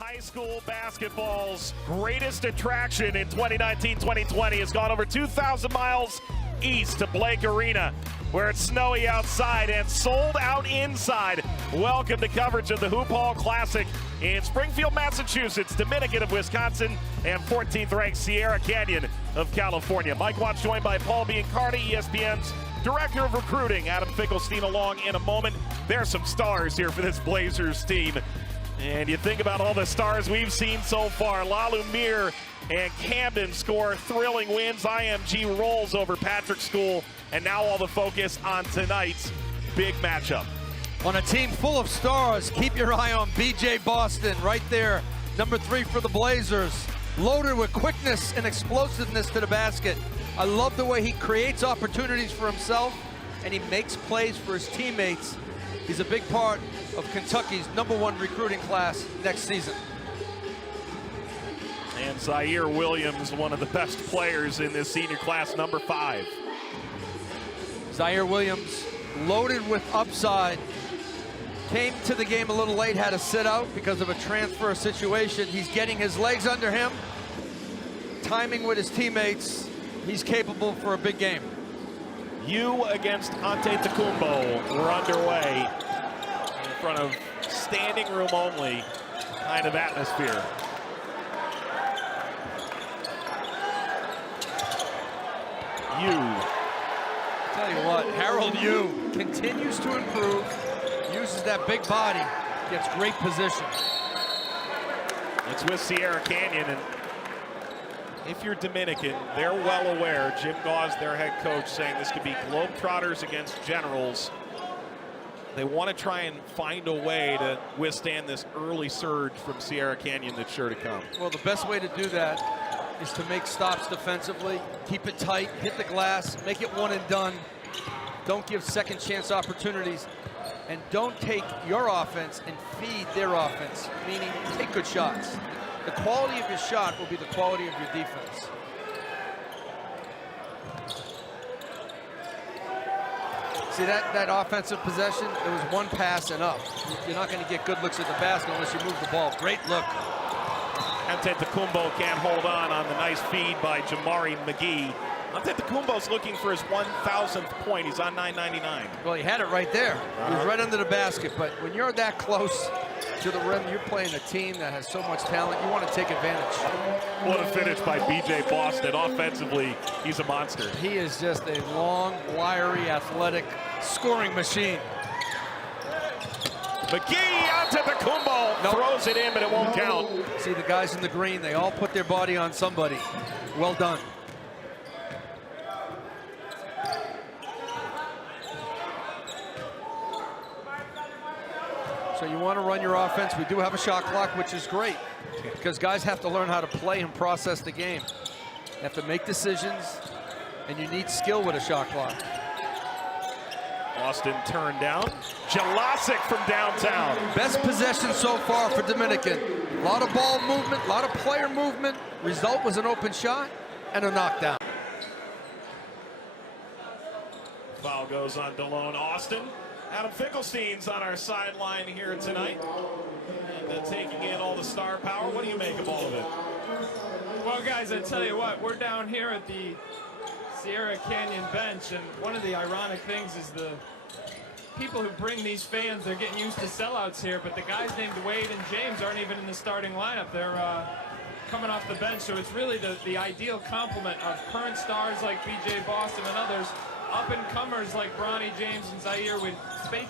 High school basketball's greatest attraction in 2019-2020 has gone over 2,000 miles east to Blake Arena, where it's snowy outside and sold out inside. Welcome to coverage of the Hoop Hall Classic in Springfield, Massachusetts, Dominican of Wisconsin, and 14th ranked Sierra Canyon of California. Mike Watts joined by Paul Biancardi, ESPN's Director of Recruiting, Adam Finkelstein, along in a moment. There are some stars here for this Blazers team. And you think about all the stars we've seen so far. Lalu Mir and Camden score thrilling wins. IMG rolls over Patrick School. And now all the focus on tonight's big matchup. On a team full of stars, keep your eye on BJ Boston right there. Number 3 for the Blazers. Loaded with quickness and explosiveness to the basket. I love the way he creates opportunities for himself and he makes plays for his teammates. He's a big part of Kentucky's #1 recruiting class next season. And Zaire Williams, one of the best players in this senior class, number 5. Zaire Williams, loaded with upside. Came to the game a little late, had to sit out because of a transfer situation. He's getting his legs under him. Timing with his teammates. He's capable for a big game. You against Antetokounmpo. We're underway in front of standing room only kind of atmosphere. Tell you what, Harold Yu continues to improve, uses that big body, gets great position. It's with Sierra Canyon, and if you're Dominican, they're well aware. Jim Gauze, their head coach, saying this could be Globetrotters against Generals. They want to try and find a way to withstand this early surge from Sierra Canyon that's sure to come. Well, the best way to do that is to make stops defensively, keep it tight, hit the glass, make it one and done. Don't give second chance opportunities, and don't take your offense and feed their offense, meaning take good shots. The quality of your shot will be the quality of your defense. See that offensive possession? It was one pass and up. You're not going to get good looks at the basket unless you move the ball. Great look. Antetokounmpo can't hold on the nice feed by Jamari McGee. Antetokounmpo's looking for his 1,000th point. He's on 999. Well, he had it right there. He was right under the basket. But when you're that close to the rim, you're playing a team that has so much talent. You want to take advantage. What a finish by BJ Boston. Offensively, he's a monster. He is just a long, wiry, athletic scoring machine. McGee Antetokounmpo throws it in, but it won't count. See the guys in the green, they all put their body on somebody. Well done. So you want to run your offense. We do have a shot clock, which is great because guys have to learn how to play and process the game. You have to make decisions, and you need skill with a shot clock. Austin turned down. Jelasic from downtown. Best possession so far for Dominican. A lot of ball movement, a lot of player movement. Result was an open shot and a knockdown. Foul goes on DeLone. Austin. Adam Finkelstein's on our sideline here tonight. And taking in all the star power. What do you make of all of it? Well, guys, I tell you what, we're down here at the Sierra Canyon bench, and one of the ironic things is the people who bring these fans, they're getting used to sellouts here, but the guys named Wade and James aren't even in the starting lineup. They're coming off the bench, so it's really the ideal complement of current stars like BJ Boston and others, up-and-comers like Bronny James and Zaire, which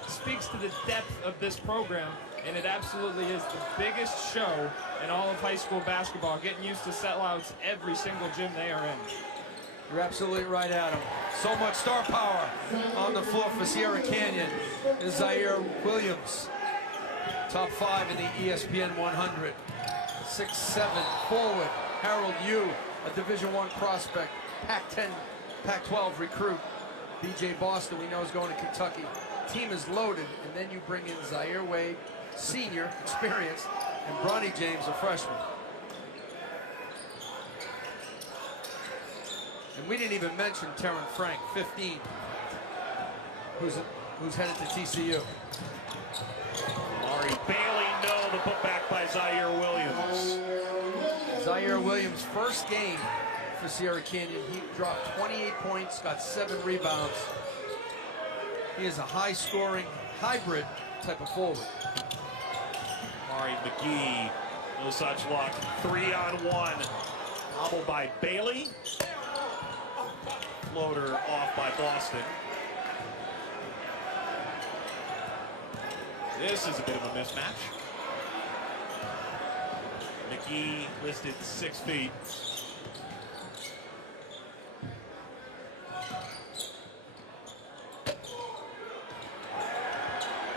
speaks to the depth of this program, and it absolutely is the biggest show in all of high school basketball, getting used to sellouts every single gym they are in. You're absolutely right, Adam. So much star power on the floor for Sierra Canyon is Zaire Williams. Top 5 in the ESPN 100. 6'7" forward. Harold Yu, a Division I prospect. Pac-10, Pac-12 recruit. BJ Boston, we know, is going to Kentucky. Team is loaded, and then you bring in Zaire Wade, senior, experienced, and Bronny James, a freshman. And we didn't even mention Terran Frank, 15, who's headed to TCU. Ari Bailey, no, the back by Zaire Williams. Zaire Williams' first game for Sierra Canyon. He dropped 28 points, got 7 rebounds. He is a high-scoring, hybrid type of forward. Mari McGee, no such luck. 3-on-1. Hobbled by Bailey. Floater off by Boston. This is a bit of a mismatch. McGee listed 6 feet.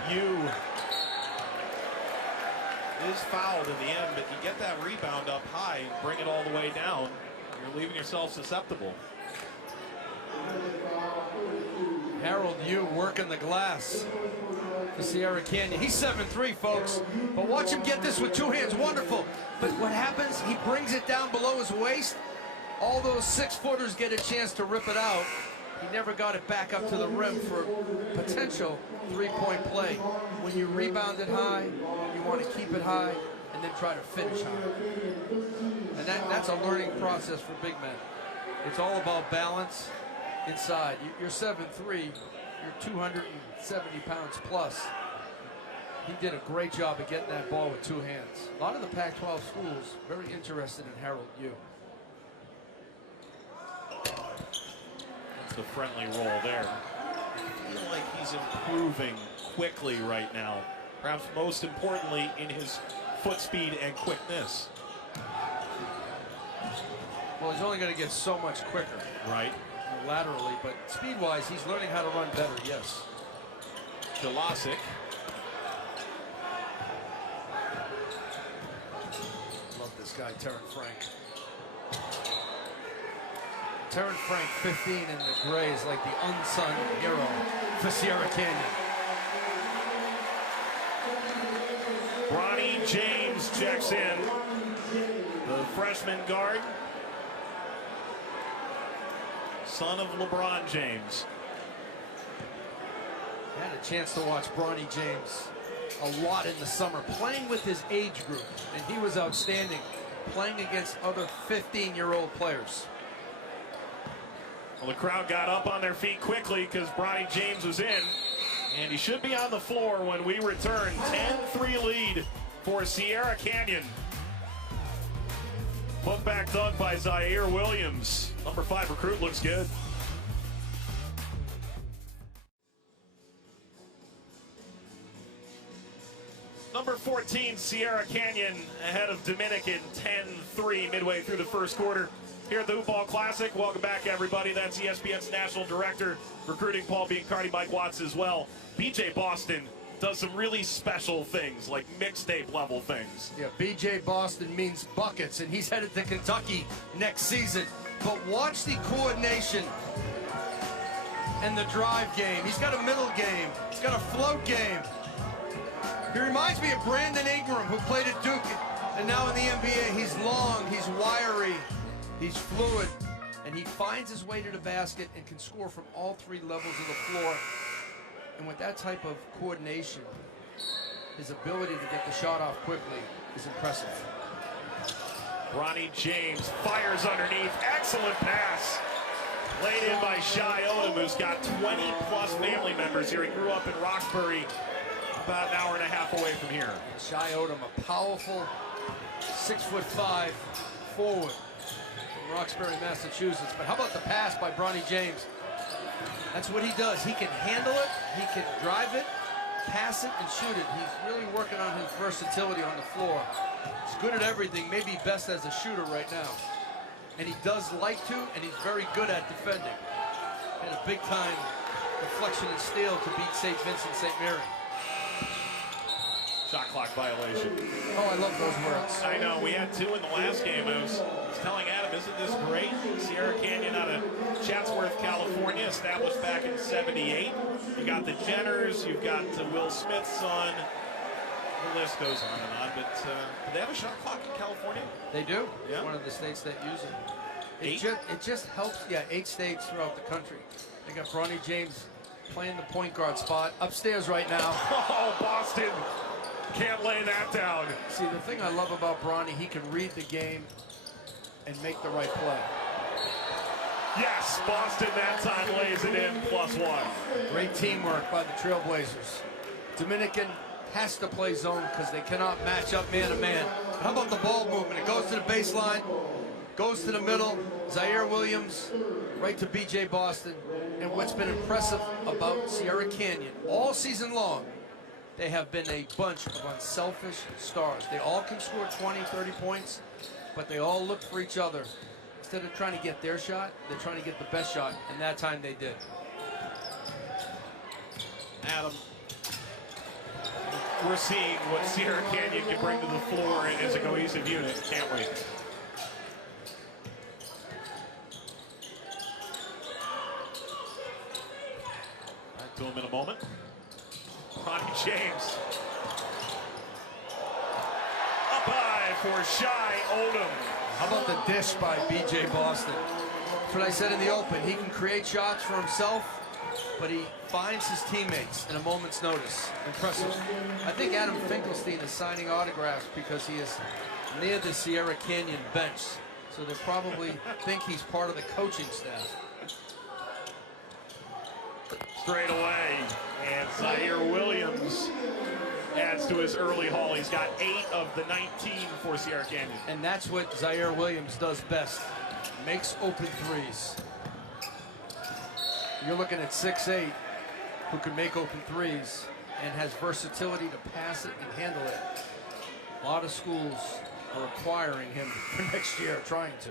You is fouled in the end, but you get that rebound up high and bring it all the way down, you're leaving yourself susceptible. Harold Yu working the glass for Sierra Canyon. He's 7'3", folks, but watch him get this with 2 hands. Wonderful. But what happens, he brings it down below his waist. All those 6-footers get a chance to rip it out. He never got it back up to the rim for potential 3-point play. When you rebound it high, you want to keep it high and then try to finish high. And that's a learning process for big men. It's all about balance inside. You're 7'3", you're 270 pounds plus. He did a great job of getting that ball with 2 hands. A lot of the Pac-12 schools very interested in Harold Yu. That's the friendly roll there. I feel like he's improving quickly right now. Perhaps most importantly in his foot speed and quickness. Well, he's only going to get so much quicker. Right. Laterally, but speed-wise, he's learning how to run better, yes. Jelassic. Love this guy, Terran Frank. Terran Frank, 15 in the gray, is like the unsung hero for Sierra Canyon. Bronny James checks in. The freshman guard. Son of LeBron James. I had a chance to watch Bronny James a lot in the summer, playing with his age group, and he was outstanding, playing against other 15-year-old players. Well, the crowd got up on their feet quickly because Bronny James was in, and he should be on the floor when we return. 10-3 lead for Sierra Canyon. Put back dunk by Zaire Williams. Number 5 recruit looks good. Number 14, Sierra Canyon ahead of Dominican 10-3 midway through the first quarter. Here at the Hoop Ball Classic. Welcome back, everybody. That's ESPN's National Director, recruiting Paul Biancardi, Mike Watts as well. BJ Boston does some really special things, like mixtape level things. Yeah, BJ Boston means buckets, and he's headed to Kentucky next season. But watch the coordination and the drive game. He's got a middle game. He's got a float game. He reminds me of Brandon Ingram, who played at Duke, and now in the NBA. He's long, he's wiry, he's fluid, and he finds his way to the basket and can score from all 3 levels of the floor. And with that type of coordination, his ability to get the shot off quickly is impressive. Bronny James fires underneath. Excellent pass. Laid in by Shai Odom, who's got 20-plus family members here. He grew up in Roxbury, about an hour and a half away from here. Shai Odom, a powerful 6'5" forward from Roxbury, Massachusetts. But how about the pass by Bronny James? That's what he does. He can handle it, he can drive it, pass it, and shoot it. He's really working on his versatility on the floor. He's good at everything, maybe best as a shooter right now. And he does like to, and he's very good at defending. And a big-time deflection and steal to beat St. Vincent St. Mary. Shot clock violation. Oh, I love those words. I know, we had 2 in the last game. I was telling Adam, isn't this great? Sierra Canyon out of Chatsworth, California, established back in '78. You got the Jenners, you've got Will Smith's son. The list goes on and on, but do they have a shot clock in California? They do. Yeah. It's one of the states that use it. 8? It just helps, 8 states throughout the country. They got Bronny James playing the point guard spot upstairs right now. Oh, Boston Can't lay that down. See, the thing I love about Bronny, he can read the game and make the right play. Yes, Boston that time lays it in, +1. Great teamwork by the Trailblazers. Dominican has to play zone because they cannot match up man-to-man. How about the ball movement? It goes to the baseline, goes to the middle. Zaire Williams, right to B.J. Boston. And what's been impressive about Sierra Canyon all season long, they have been a bunch of unselfish stars. They all can score 20, 30 points, but they all look for each other. Instead of trying to get their shot, they're trying to get the best shot, and that time they did. Adam, we're seeing what Sierra Canyon can bring to the floor as a cohesive unit, can't we? Back to him in a moment. Ronnie James. Up high for Shai Odom. How about the dish by B.J. Boston? That's what I said in the open. He can create shots for himself, but he finds his teammates in a moment's notice. Impressive. I think Adam Finkelstein is signing autographs because he is near the Sierra Canyon bench. So they probably think he's part of the coaching staff. Straight away, and Zaire Williams adds to his early haul. He's got 8 of the 19 for Sierra Canyon. And that's what Zaire Williams does best. Makes open threes. You're looking at 6'8", who can make open threes and has versatility to pass it and handle it. A lot of schools are acquiring him for next year, trying to.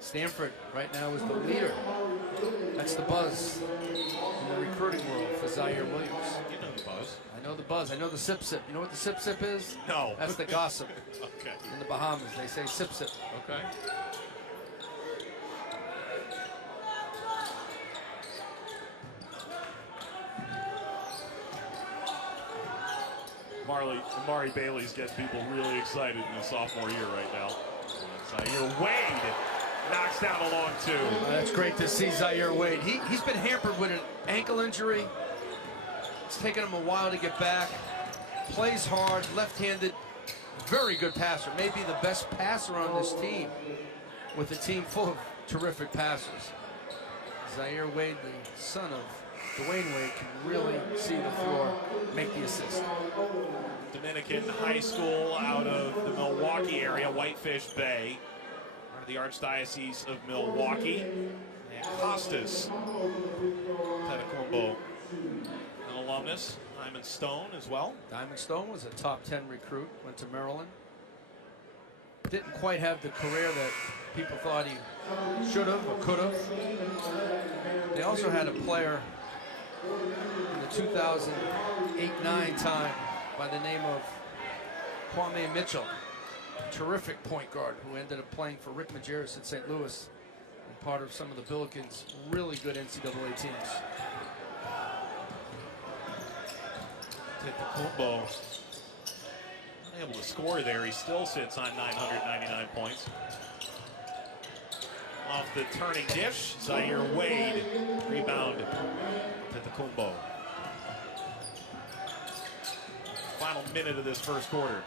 Stanford right now is the leader. That's the buzz in the recruiting world for Zaire Williams. You know the buzz. I know the buzz. I know the sip-sip. You know what the sip-sip is? No. That's the gossip. Okay. In the Bahamas, they say sip-sip. Okay. Amari Bailey's getting people really excited in his sophomore year right now. Zaire Wade knocks down a long 2. That's great to see Zaire Wade. He's been hampered with an ankle injury. It's taken him a while to get back. Plays hard, left-handed, very good passer. Maybe the best passer on this team with a team full of terrific passers. Zaire Wade, the son of Dwayne Wade, can really see the floor, make the assist. Dominican high school out of the Milwaukee area, Whitefish Bay. Part of the Archdiocese of Milwaukee. And Costas Tetacumbo, an alumnus. Diamond Stone as well. Diamond Stone was a top 10 recruit, went to Maryland. Didn't quite have the career that people thought he should have or could have. They also had a player in the 2008-9 time by the name of Kwame Mitchell, terrific point guard who ended up playing for Rick Majerus at St. Louis and part of some of the Billikens' really good NCAA teams. Tetacumbo unable to score there. He still sits on 999 points. Off the turning dish, Zaire Wade. Rebound Tetacumbo. Final minute of this first quarter.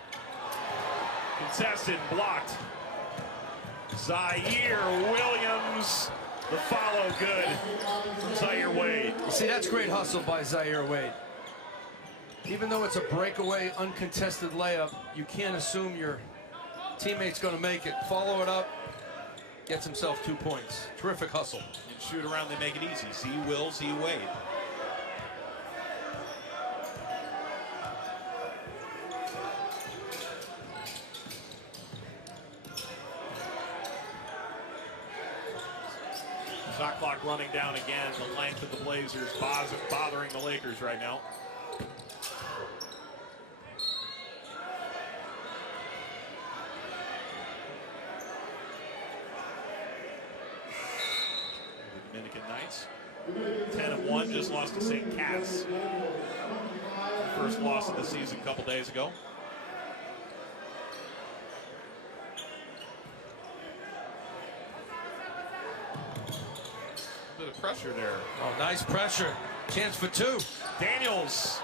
Contested, blocked. Zaire Williams. The follow good from Zaire Wade. See, that's great hustle by Zaire Wade. Even though it's a breakaway, uncontested layup, you can't assume your teammate's going to make it. Follow it up, gets himself 2 points. Terrific hustle. And shoot around, they make it easy. See Will, see Wade. Shot clock running down again. The length of the Blazers bothering the Lakers right now. The Dominican Knights, 10-1, just lost to St. Cat's. First loss of the season a couple days ago. Bit of pressure there. Oh, nice pressure. Chance for 2. Daniels,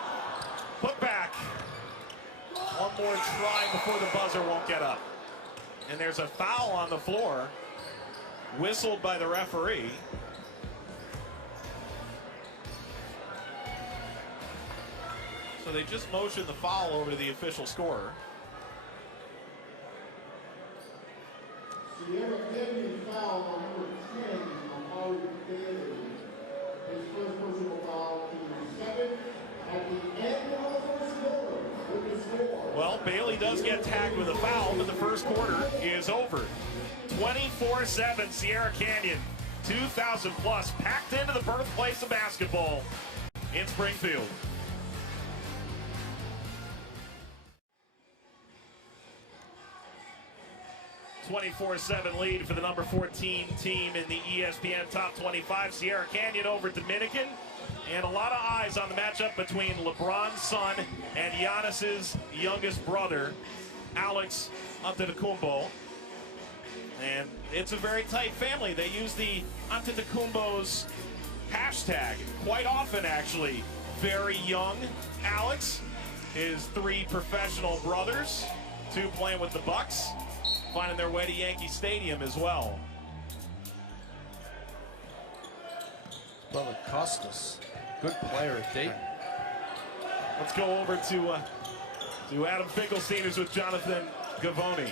put back. One more try before the buzzer won't get up. And there's a foul on the floor, whistled by the referee. So they just motioned the foul over to the official scorer. Sierra Canyon foul on number 10 on Howard Bailey. His first personal foul, team 7, at the end of the first quarter. Well, Bailey does get tagged with a foul, but the first quarter is over. 24-7 Sierra Canyon, 2,000 plus, packed into the birthplace of basketball in Springfield. .24-7 lead for the number 14 team in the ESPN Top 25. Sierra Canyon over Dominican. And a lot of eyes on the matchup between LeBron's son and Giannis's youngest brother, Alex Antetokounmpo. And it's a very tight family. They use the Antetokounmpo's hashtag quite often, actually. Very young Alex, his 3 professional brothers, 2 playing with the Bucks, finding their way to Yankee Stadium as well. Brother Costas, good player at Dayton. Let's go over to Adam Finkelstein, who's with Jonathan Gavoni.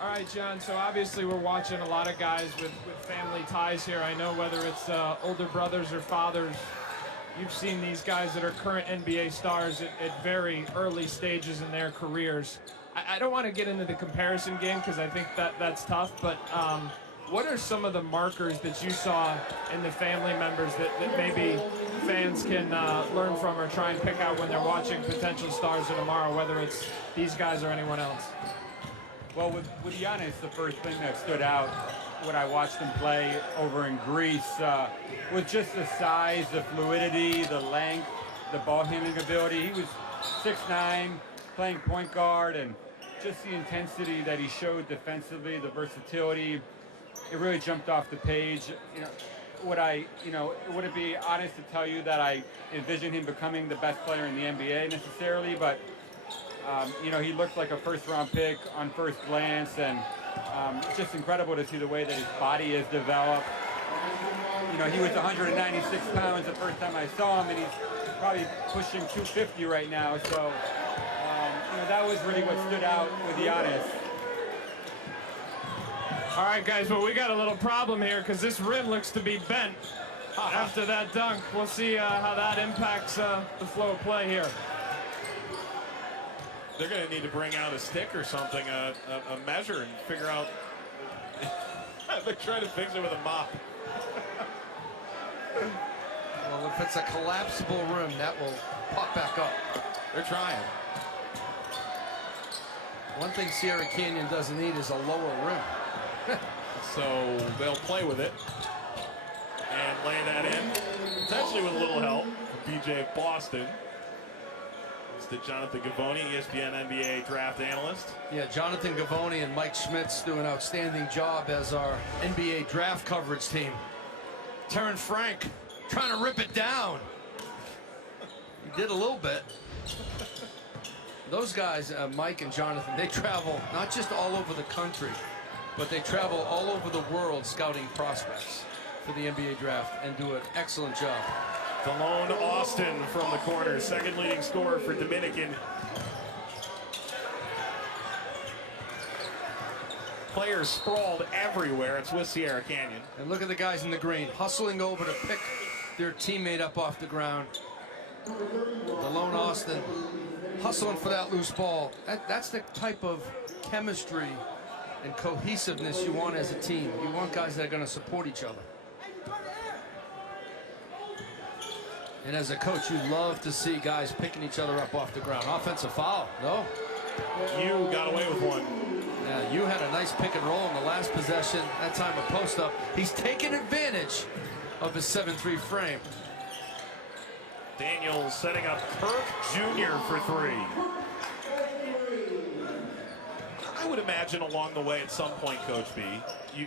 All right, John, so obviously we're watching a lot of guys with family ties here. I know whether it's older brothers or fathers, you've seen these guys that are current NBA stars at very early stages in their careers. I don't want to get into the comparison game because I think that's tough, but what are some of the markers that you saw in the family members that maybe fans can learn from or try and pick out when they're watching potential stars of tomorrow, whether it's these guys or anyone else? Well, with Giannis, the first thing that stood out when I watched him play over in Greece was just the size, the fluidity, the length, the ball handling ability. He was 6'9", playing point guard, and just the intensity that he showed defensively, the versatility. It really jumped off the page. Would it be honest to tell you that I envision him becoming the best player in the NBA necessarily, but he looked like a first-round pick on first glance, and it's just incredible to see the way that his body has developed. He was 196 pounds the first time I saw him, and he's probably pushing 250 right now. So, that was really what stood out with Giannis. All right, guys, well, we got a little problem here because this rim looks to be bent after that dunk. We'll see how that impacts the flow of play here. They're going to need to bring out a stick or something, a measure, and figure out. They're trying to fix it with a mop. Well, if it's a collapsible rim, that will pop back up. They're trying. One thing Sierra Canyon doesn't need is a lower rim. So they'll play with it and lay that in, potentially with a little help from BJ Boston. It's the Jonathan Gavoni, ESPN NBA draft analyst. Yeah, Jonathan Gavoni and Mike Schmitz do an outstanding job as our NBA draft coverage team. Terran Frank trying to rip it down. He did a little bit. Those guys, Mike and Jonathan, they travel not just all over the country, but they travel all over the world scouting prospects for the NBA draft and do an excellent job. Delone Austin from the corner, second leading scorer for Dominican. Players sprawled everywhere. It's with Sierra Canyon. And look at the guys in the green, hustling over to pick their teammate up off the ground. Delone Austin hustling for that loose ball. That's the type of chemistry and cohesiveness you want as a team. You want guys that are going to support each other. And as a coach, you love to see guys picking each other up off the ground. Offensive foul, no? You got away with one. Yeah, you had a nice pick and roll in the last possession. That time a post up. He's taking advantage of his 7'3" frame. Daniels setting up Kirk Jr. for 3. I would imagine along the way at some point, Coach B, you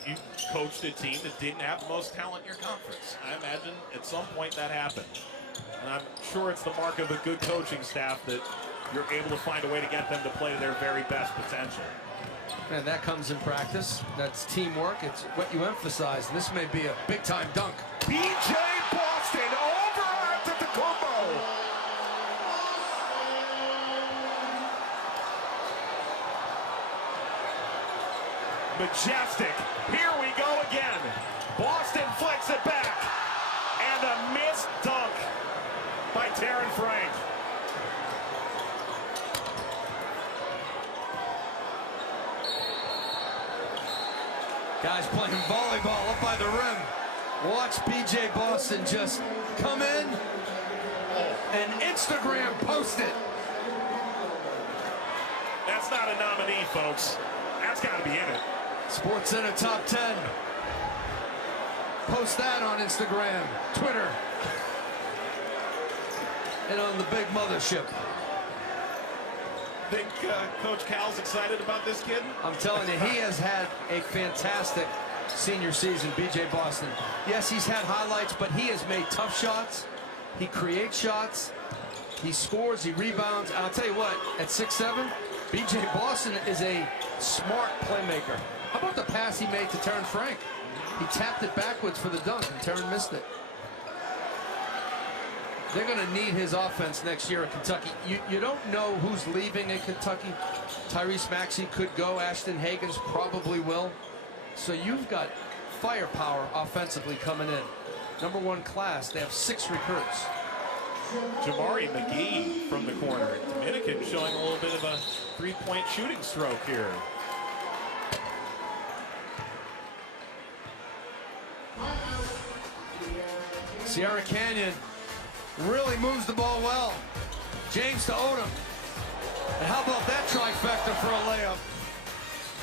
coached a team that didn't have the most talent in your conference. I imagine at some point that happened. And I'm sure it's the mark of a good coaching staff that you're able to find a way to get them to play to their very best potential. And that comes in practice. That's teamwork. It's what you emphasize. This may be a big-time dunk. B.J. Boston over at the combo. Majestic. Here we go again. Boston flicks it back. And a missed dunk by Terran Frank. Guys playing volleyball up by the rim. Watch B.J. Boston just come in and Instagram post it. That's not a nominee, folks. That's got to be in it. Sports Center Top 10. Post that on Instagram, Twitter, and on the big mothership. Think Coach Cal's excited about this kid? I'm telling you, he has had a fantastic senior season, B.J. Boston. Yes, he's had highlights, but he has made tough shots. He creates shots. He scores. He rebounds. And I'll tell you what, at 6'7", B.J. Boston is a smart playmaker. How about the pass he made to Terran Frank? He tapped it backwards for the dunk, and Terran missed it. They're going to need his offense next year at Kentucky. You don't know who's leaving in Kentucky. Tyrese Maxey could go. Ashton Hagens probably will. So you've got firepower offensively coming in. #1 class. They have 6 recruits. Jamari McGee from the corner. Dominican showing a little bit of a three-point shooting stroke here. Sierra Canyon really moves the ball well. James to Odom. And how about that trifecta for a layup?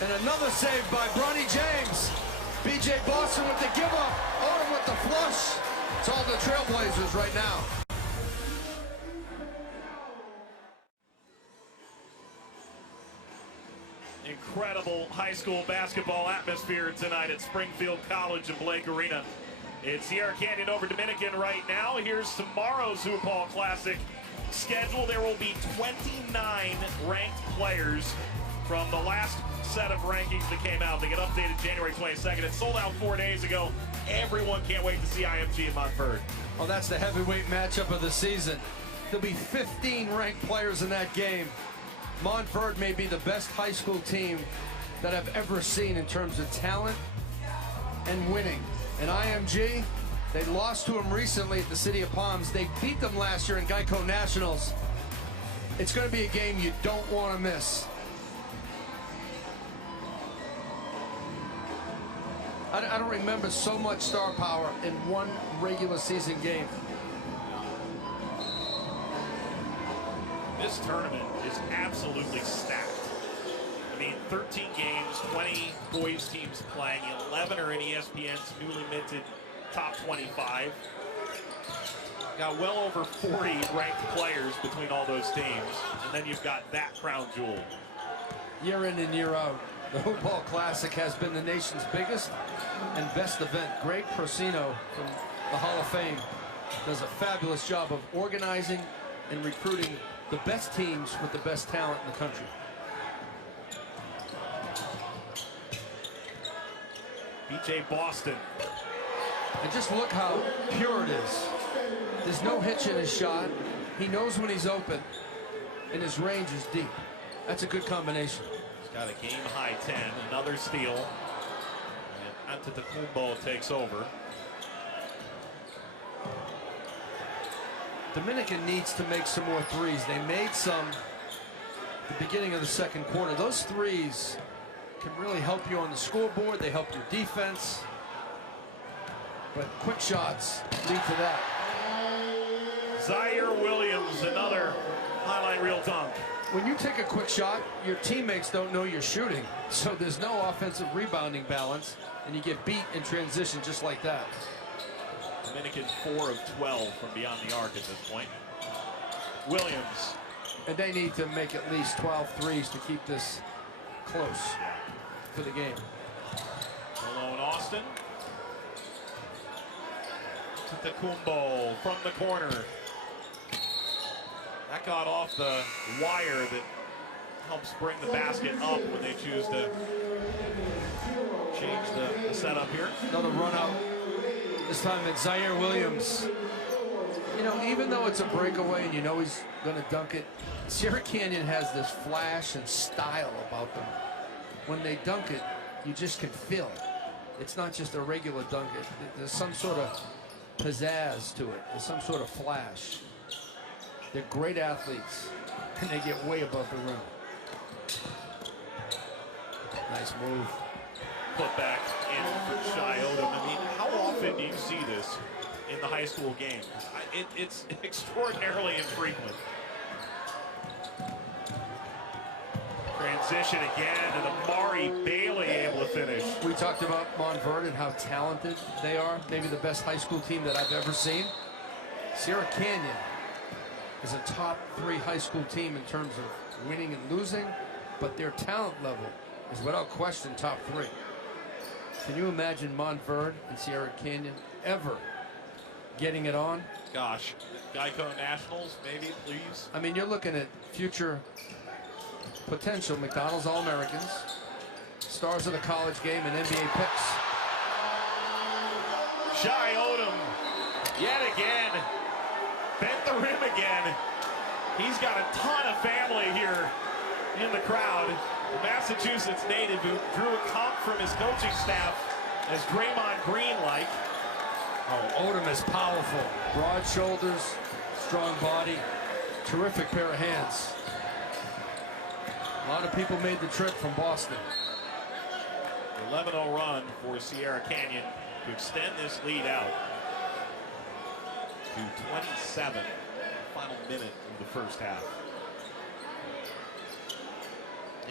And another save by Bronny James. B.J. Boston with the give up. Odom with the flush. It's all the Trailblazers right now. Incredible high school basketball atmosphere tonight at Springfield College and Blake Arena. It's Sierra Canyon over Dominican right now. Here's tomorrow's Hoop Ball Classic schedule. There will be 29 ranked players from the last set of rankings that came out. They get updated January 22nd. It sold out 4 days ago. Everyone can't wait to see IMG in Montford. Well, that's the heavyweight matchup of the season. There'll be 15 ranked players in that game. Montford may be the best high school team that I've ever seen in terms of talent and winning. And IMG, they lost to them recently at the City of Palms. They beat them last year in Geico Nationals. It's going to be a game you don't want to miss. I don't remember so much star power in one regular season game. This tournament is absolutely stacked. I mean, 13 games, 20 boys teams playing, 11 are in ESPN's newly minted top 25. Got well over 40 ranked players between all those teams, and then you've got that crown jewel. Year in and year out, the Hoop Ball Classic has been the nation's biggest and best event. Greg Persino from the Hall of Fame does a fabulous job of organizing and recruiting the best teams with the best talent in the country. B.J. Boston. And just look how pure it is. There's no hitch in his shot. He knows when he's open, and his range is deep. That's a good combination. He's got a game-high 10, another steal. And Antetokounmpo takes over. Dominican needs to make some more threes. They made some at the beginning of the second quarter. Those threes can really help you on the scoreboard. They help your defense. But quick shots lead to that. Zaire Williams, another highlight reel dunk. When you take a quick shot, your teammates don't know you're shooting. So there's no offensive rebounding balance, and you get beat in transition just like that. Dominican 4 of 12 from beyond the arc at this point. Williams. And they need to make at least 12 threes to keep this close for the game. Malone Austin. Antetokounmpo from the corner. That got off the wire that helps bring the basket up when they choose to change the setup here. Another run out. This time it's Zaire Williams. You know, even though it's a breakaway and you know he's going to dunk it, Sierra Canyon has this flash and style about them. When they dunk it, you just can feel it. It's not just a regular dunk. There's some sort of pizzazz to it. There's some sort of flash. They're great athletes, and they get way above the rim. Nice move. Put back in for Shai Odom. I mean, how often do you see this in the high school game? It's extraordinarily infrequent. Transition again, and Amari Bailey able to finish. We talked about Montverde and how talented they are. Maybe the best high school team that I've ever seen. Sierra Canyon is a top 3 high school team in terms of winning and losing, but their talent level is without question top 3. Can you imagine Montverde and Sierra Canyon ever getting it on? Gosh, Geico Nationals, maybe, please. I mean, you're looking at future potential McDonald's All-Americans, stars of the college game, and NBA picks. Shai Odom, yet again, bent the rim again. He's got a ton of family here in the crowd. The Massachusetts native who drew a comp from his coaching staff as Draymond Green-like. Oh, Odom is powerful. Broad shoulders, strong body, terrific pair of hands. A lot of people made the trip from Boston. 11-0 run for Sierra Canyon to extend this lead out to 27. Final minute of the first half.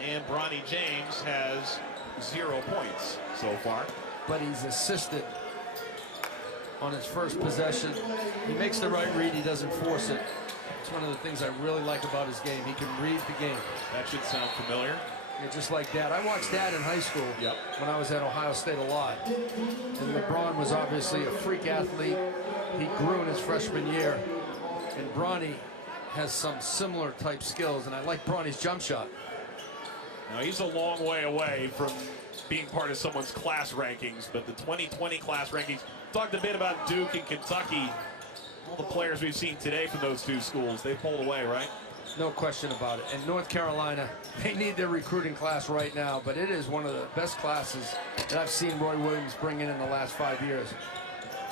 And Bronny James has 0 points so far. But he's assisted on his first possession. He makes the right read, he doesn't force it. It's one of the things I really like about his game. He can read the game. That should sound familiar. Yeah, just like Dad. I watched Dad in high school when I was at Ohio State a lot. And LeBron was obviously a freak athlete. He grew in his freshman year. And Bronny has some similar type skills, and I like Bronny's jump shot. Now he's a long way away from being part of someone's class rankings, but the 2020 class rankings, talked a bit about Duke and Kentucky. All the players we've seen today from those 2 schools, they pulled away, right? No question about it. And North Carolina, they need their recruiting class right now, but it is one of the best classes that I've seen Roy Williams bring in the last 5 years.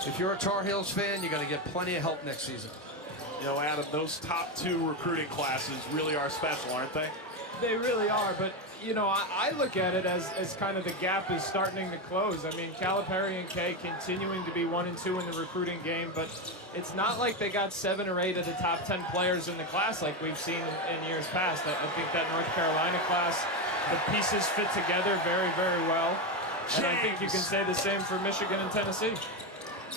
If you're a Tar Heels fan, you're going to get plenty of help next season. You know, Adam, those top 2 recruiting classes really are special, aren't they? They really are, but you know, I look at it as kind of the gap is starting to close. I mean, Calipari and Kay continuing to be 1 and 2 in the recruiting game, but it's not like they got 7 or 8 of the top 10 players in the class like we've seen in years past. I think that North Carolina class, the pieces fit together very, very well. And I think you can say the same for Michigan and Tennessee.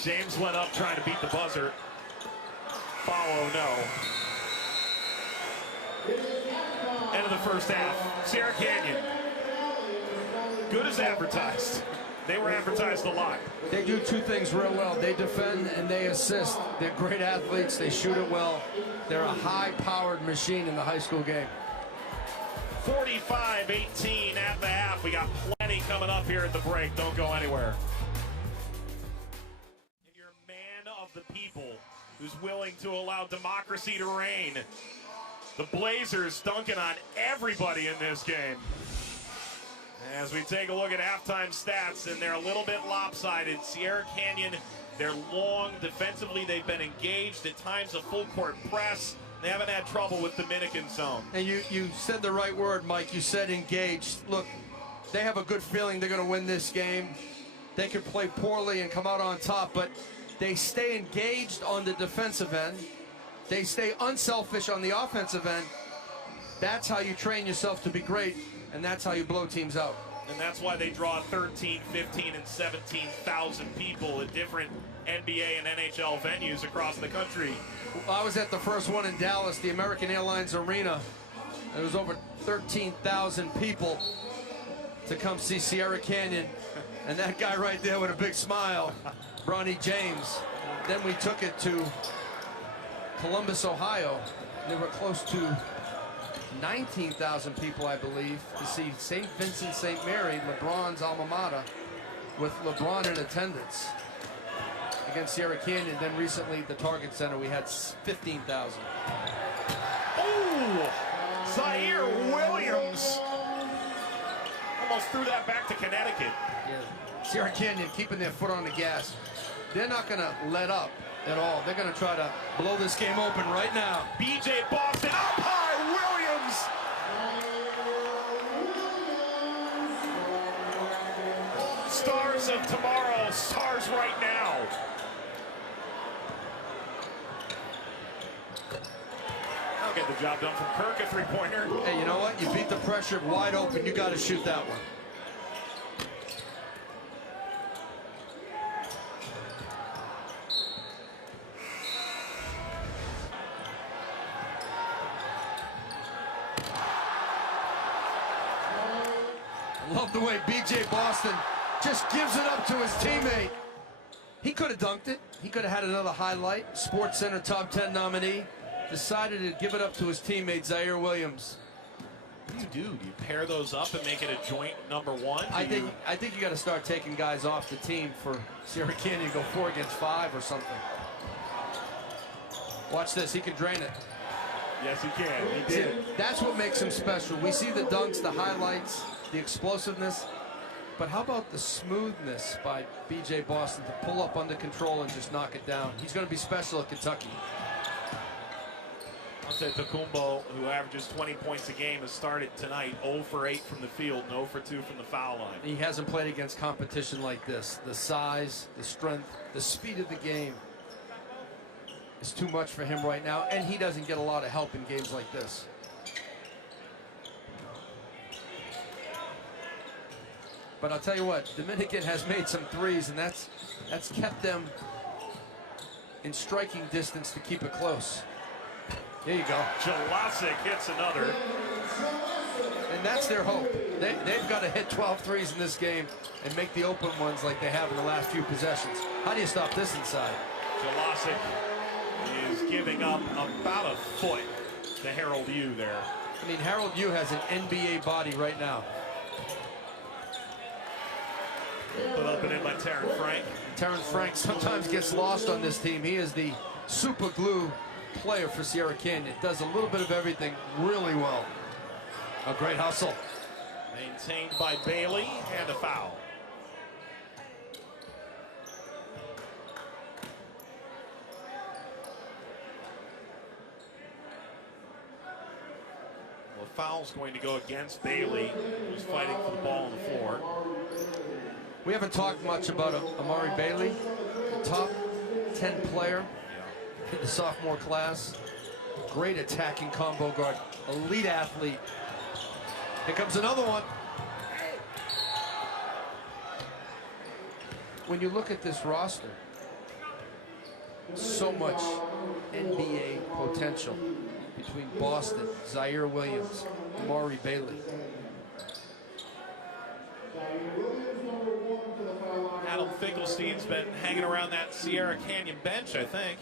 James went up trying to beat the buzzer. Follow, no. End of the first half. Sierra Canyon, good as advertised. They were advertised a lot. They do 2 things real well. They defend and they assist. They're great athletes. They shoot it well. They're a high-powered machine in the high school game. 45-18 at the half. We got plenty coming up here at the break. Don't go anywhere. You're a man of the people who's willing to allow democracy to reign. The Blazers dunking on everybody in this game. As we take a look at halftime stats, and they're a little bit lopsided. Sierra Canyon, they're long. Defensively, they've been engaged. At times, a full court press. They haven't had trouble with Dominican zone. And you said the right word, Mike. You said engaged. Look, they have a good feeling they're going to win this game. They could play poorly and come out on top, but they stay engaged on the defensive end. They stay unselfish on the offensive end. That's how you train yourself to be great, and that's how you blow teams out. And that's why they draw 13, 15, and 17,000 people at different NBA and NHL venues across the country. I was at the first one in Dallas, the American Airlines Arena. There was over 13,000 people to come see Sierra Canyon. And that guy right there with a big smile, Bronny James. Then we took it to Columbus, Ohio, there were close to 19,000 people, I believe, to see St. Vincent St. Mary, LeBron's alma mater, with LeBron in attendance against Sierra Canyon. Then recently, the Target Center, we had 15,000. Oh, Zaire Williams almost threw that back to Connecticut. Yeah. Sierra Canyon keeping their foot on the gas. They're not going to let up at all. They're going to try to blow this game open right now. BJ Boston up high, Williams. Stars of tomorrow, stars right now. I'll get the job done from Kirk, a three-pointer. Hey, you know what? You beat the pressure wide open. You got to shoot that one. Love the way BJ Boston just gives it up to his teammate. He could have dunked it. He could have had another highlight. Sports Center top 10 nominee. Decided to give it up to his teammate, Zaire Williams. What do you do? Do you pair those up and make it a joint number one? I think you got to start taking guys off the team for Sierra Canyon to go 4 against 5 or something. Watch this. He can drain it. Yes, he can. He did. That's what makes him special. We see the dunks, the highlights, the explosiveness, but how about the smoothness by BJ Boston to pull up under control and just knock it down? He's going to be special at Kentucky. I'll say Tocumbo, who averages 20 points a game, has started tonight 0 for 8 from the field, 0 for 2 from the foul line. He hasn't played against competition like this. The size, the strength, the speed of the game is too much for him right now, and he doesn't get a lot of help in games like this. But I'll tell you what, Dominican has made some threes, and that's kept them in striking distance to keep it close. There you go. Jelasic hits another. And that's their hope. They've got to hit 12 threes in this game and make the open ones like they have in the last few possessions. How do you stop this inside? Jelasic is giving up about a foot to Harold Yu there. I mean, Harold Yu has an NBA body right now. Put up and in by Terrence Frank. Terrence Frank sometimes gets lost on this team. He is the super glue player for Sierra Canyon. Does a little bit of everything really well. A great hustle. Maintained by Bailey, and a foul. Well, the foul's going to go against Bailey, who's fighting for the ball on the floor. We haven't talked much about Amari Bailey, the top 10 player in the sophomore class. Great attacking combo guard, elite athlete. Here comes another one. When you look at this roster, so much NBA potential between Boston, Zaire Williams, Amari Bailey. Adam Finkelstein's been hanging around that Sierra Canyon bench, I think.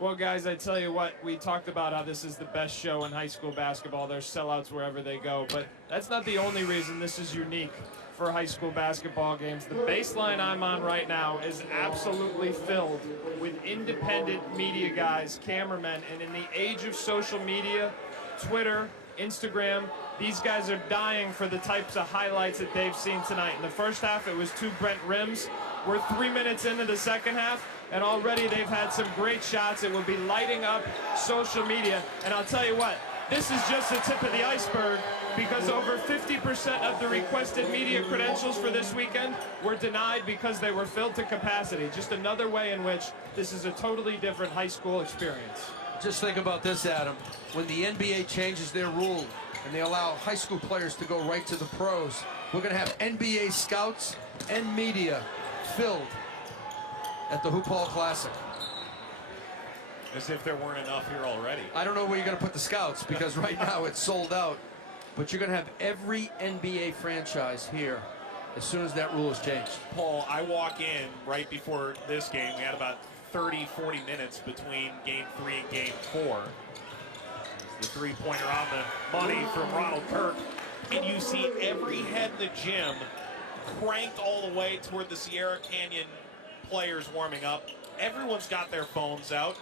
Well, guys, I tell you what, we talked about how this is the best show in high school basketball. There's sellouts wherever they go, but that's not the only reason this is unique for high school basketball games. The baseline I'm on right now is absolutely filled with independent media guys, cameramen, and in the age of social media, Twitter, Instagram, these guys are dying for the types of highlights that they've seen tonight. In the first half, it was 2 Brent rims. We're 3 minutes into the second half, and already they've had some great shots. It will be lighting up social media. And I'll tell you what, this is just the tip of the iceberg, because over 50% of the requested media credentials for this weekend were denied because they were filled to capacity. Just another way in which this is a totally different high school experience. Just think about this, Adam. When the NBA changes their rule and they allow high school players to go right to the pros, we're going to have NBA scouts and media filled at the Hoop Hall Classic. As if there weren't enough here already. I don't know where you're going to put the scouts, because right now it's sold out. But you're going to have every NBA franchise here as soon as that rule is changed. Paul, I walk in right before this game. We had about 30, 40 minutes between game 3 and game 4. The three-pointer on the money from Ronald Kirk. And you see every head in the gym cranked all the way toward the Sierra Canyon players warming up. Everyone's got their phones out.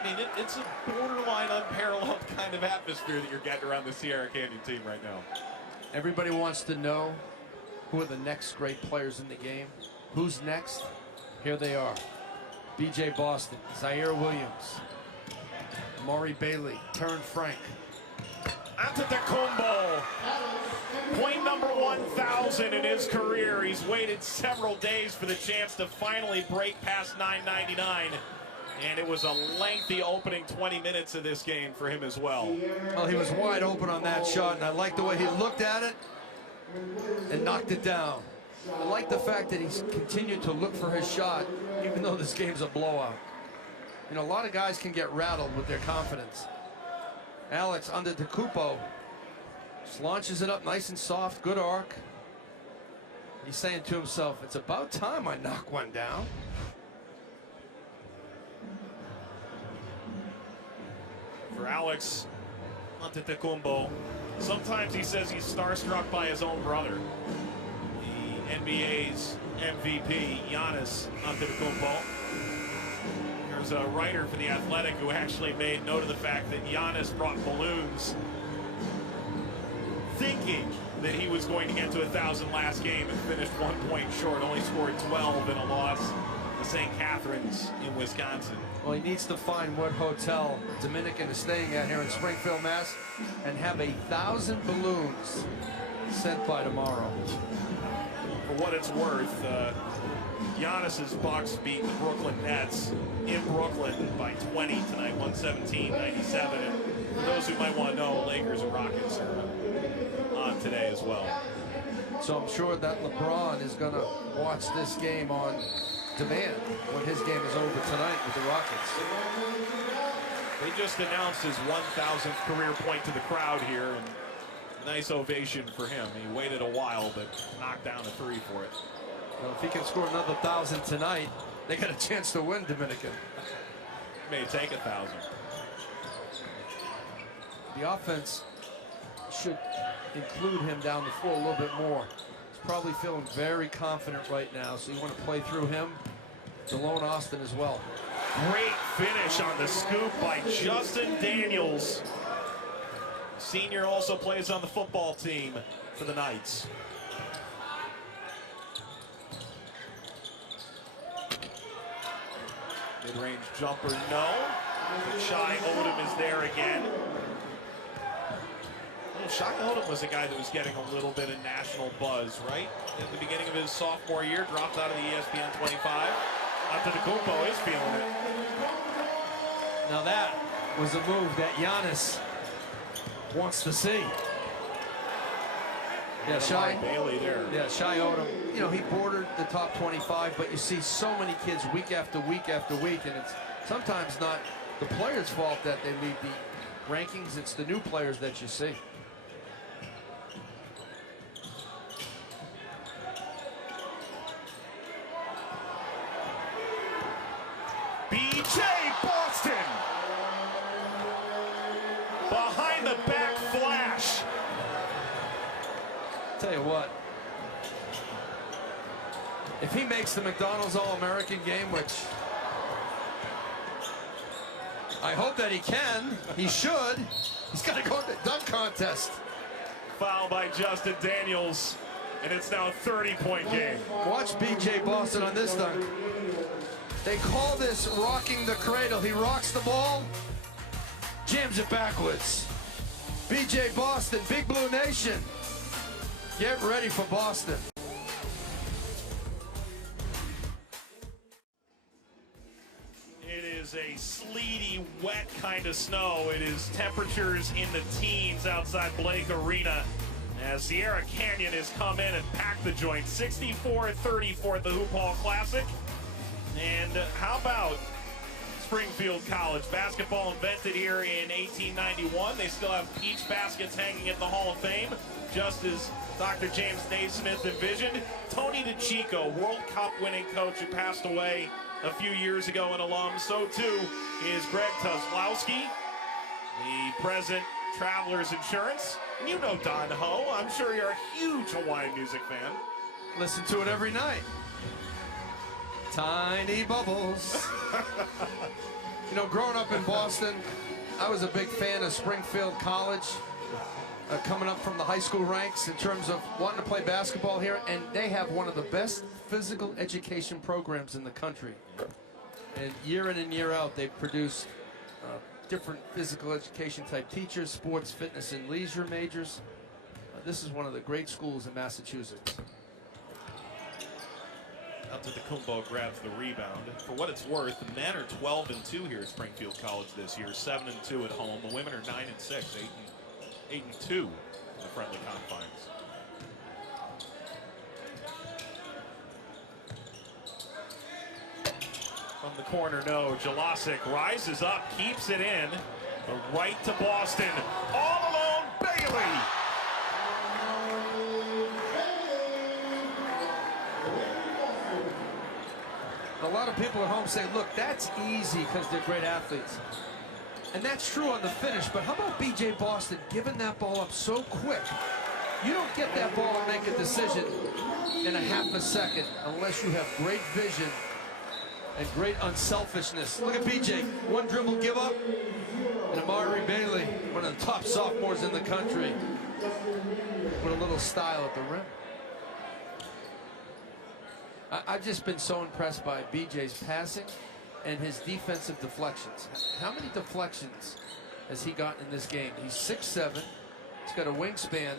I mean, it's a borderline unparalleled kind of atmosphere that you're getting around the Sierra Canyon team right now. Everybody wants to know who are the next great players in the game. Who's next? Here they are. B.J. Boston, Zaire Williams, Maury Bailey, Terran Frank. Antetokounmpo, point number 1,000 in his career. He's waited several days for the chance to finally break past 999. And it was a lengthy opening 20 minutes of this game for him as well. Well, he was wide open on that shot, and I like the way he looked at it and knocked it down. I like the fact that he's continued to look for his shot, even though this game's a blowout. You know, a lot of guys can get rattled with their confidence. Alex Antetokounmpo just launches it up nice and soft, good arc. He's saying to himself, it's about time I knock one down. For Alex Antetokounmpo, sometimes he says he's starstruck by his own brother, the NBA's MVP, Giannis Antetokounmpo. There's a writer for The Athletic who actually made note of the fact that Giannis brought balloons, thinking that he was going to get to 1,000 last game, and finished 1 point short, only scored 12 in a loss to St. Catharines in Wisconsin. Well, he needs to find what hotel Dominican is staying at here in Springfield, Mass, and have 1,000 balloons sent by tomorrow. For what it's worth, Giannis's Bucks beat the Brooklyn Nets in Brooklyn by 20 tonight, 117-97. And for those who might want to know, Lakers and Rockets are on today as well. So I'm sure that LeBron is going to watch this game on demand when his game is over tonight with the Rockets. They just announced his 1,000th career point to the crowd here, and nice ovation for him. He waited a while, but knocked down a three for it. Well, if he can score another 1,000 tonight, they got a chance to win, Dominican. May take 1,000. The offense should include him down the floor a little bit more. He's probably feeling very confident right now, so you want to play through him. Delone Austin as well. Great finish on the scoop by Justin Daniels. Senior also plays on the football team for the Knights. Mid-range jumper, no. Shai Odom is there again. Well, Shai Odom was a guy that was getting a little bit of national buzz, right? At the beginning of his sophomore year, dropped out of the ESPN 25. Antetokounmpo is feeling it. Now that was a move that Giannis wants to see. Yeah, Shai Bailey there. Yeah, Shai Odom. You know, he bordered the top 25, but you see so many kids week after week after week, and it's sometimes not the players' fault that they lead the rankings. It's the new players that you see. B.J. Boston. Behind the back flash. Tell you what, if he makes the McDonald's All-American game, which I hope that he can, he should, he's got to go to the dunk contest. Foul by Justin Daniels, and it's now a 30-point game. Watch B.J. Boston on this dunk. They call this rocking the cradle. He rocks the ball, jams it backwards. B.J. Boston, Big Blue Nation. Get ready for Boston. It is a sleety, wet kind of snow. It is temperatures in the teens outside Blake Arena as Sierra Canyon has come in and packed the joint. 64-34 at the Hoop Hall Classic. And how about Springfield College. Basketball invented here in 1891. They still have peach baskets hanging at the Hall of Fame, just as Dr. James Naismith envisioned. Tony DeCicco, World Cup winning coach who passed away a few years ago, an alum. So too is Greg Kozlowski, the present Travelers Insurance. And you know Don Ho. I'm sure you're a huge Hawaiian music fan. Listen to it every night. Tiny bubbles. You know, growing up in Boston, I was a big fan of Springfield College. Coming up from the high school ranks in terms of wanting to play basketball here, and they have one of the best physical education programs in the country. And year in and year out, they produce different physical education type teachers, sports, fitness, and leisure majors. This is one of the great schools in Massachusetts. Antetokounmpo grabs the rebound. For what it's worth, the men are 12-2 here at Springfield College this year, 7-2 at home. The women are 9-6, 8-2 in the friendly confines. From the corner, no. Jelassic rises up, keeps it in. The right to Boston. All alone, Bailey. A lot of people at home say, look, that's easy because they're great athletes. And that's true on the finish, but how about B.J. Boston giving that ball up so quick? You don't get that ball and make a decision in a half a second unless you have great vision and great unselfishness. Look at B.J., one dribble give up, and Amari Bailey, one of the top sophomores in the country, with a little style at the rim. I've just been so impressed by BJ's passing and his defensive deflections. How many deflections has he gotten in this game? He's 6'7", he's got a wingspan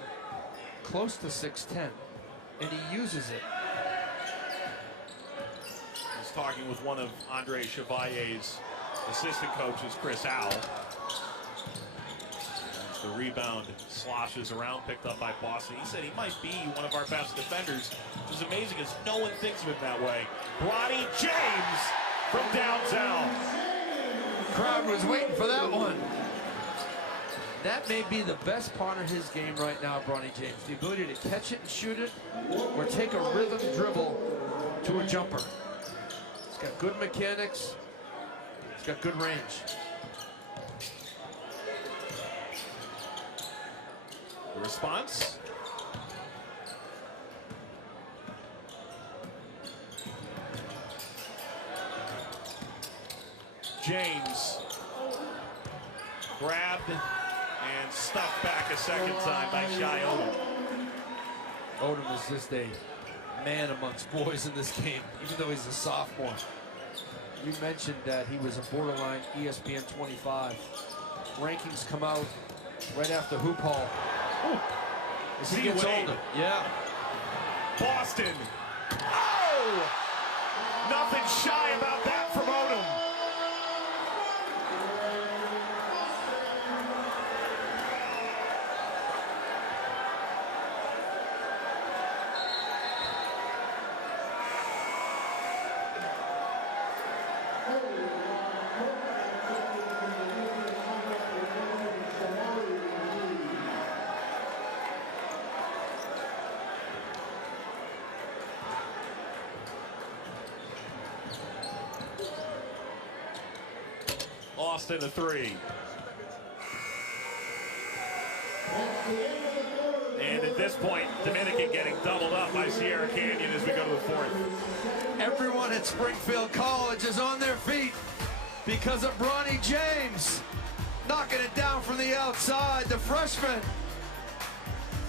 close to 6'10", and he uses it. He's talking with one of Andre Chevalier's assistant coaches, Chris Howe. As the rebound sloshes around, picked up by Boston. He said he might be one of our best defenders. Which is amazing as no one thinks of it that way. Bronny James from downtown. The crowd was waiting for that one. That may be the best part of his game right now, Bronny James. The ability to catch it and shoot it, or take a rhythm dribble to a jumper. He's got good mechanics. He's got good range. The response? James grabbed and stuffed back a second time by Shai Odom. Odom is just a man amongst boys in this game, even though he's a sophomore. You mentioned that he was a borderline ESPN 25. Rankings come out right after Hoop Hall. As he gets older. Yeah. Boston. Oh! Nothing shy about that from Odom. Austin a three. And at this point, Dominican getting doubled up by Sierra Canyon as we go to the fourth. Everyone at Springfield College is on their feet because of Bronny James knocking it down from the outside. The freshman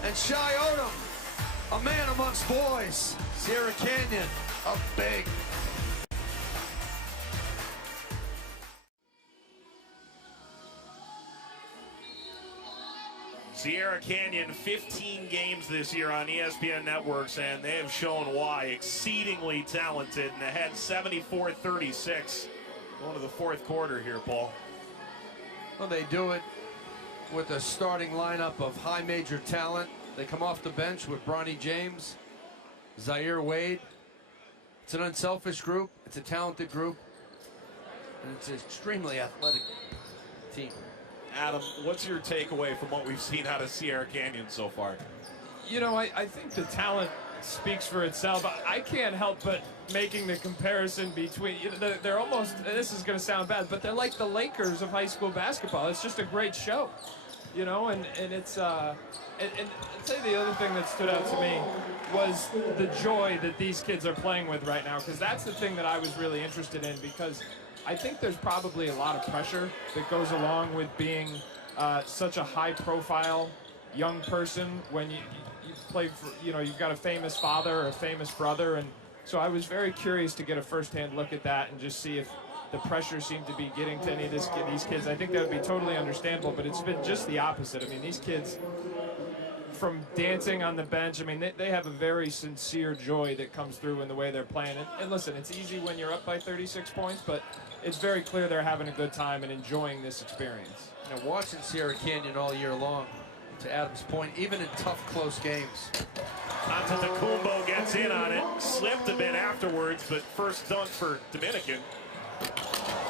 and Shai Odom, a man amongst boys. Sierra Canyon, up big. Sierra Canyon, 15 games this year on ESPN networks, and they have shown why. Exceedingly talented, and ahead 74-36. Going to the fourth quarter here, Paul. Well, they do it with a starting lineup of high major talent. They come off the bench with Bronny James, Zaire Wade. It's an unselfish group. It's a talented group. And it's an extremely athletic team. Adam, what's your takeaway from what we've seen out of Sierra Canyon so far? You know, I think the talent speaks for itself. I can't help but making the comparison between, they're almost, and this is going to sound bad, but they're like the Lakers of high school basketball. It's just a great show, you know, and it's, and I'd say the other thing that stood out to me was the joy that these kids are playing with right now, because that's the thing that I was really interested in, because I think there's probably a lot of pressure that goes along with being such a high-profile young person when you play for, you know, you've got a famous father or a famous brother, and so I was very curious to get a first-hand look at that and just see if the pressure seemed to be getting to any of these kids. I think that would be totally understandable, but it's been just the opposite. I mean, these kids, from dancing on the bench, I mean, they have a very sincere joy that comes through in the way they're playing. And listen, it's easy when you're up by 36 points, but it's very clear they're having a good time and enjoying this experience. You know, watching Sierra Canyon all year long, to Adam's point, even in tough, close games. Antetokounmpo gets in on it, slipped a bit afterwards, but first dunk for Dominican.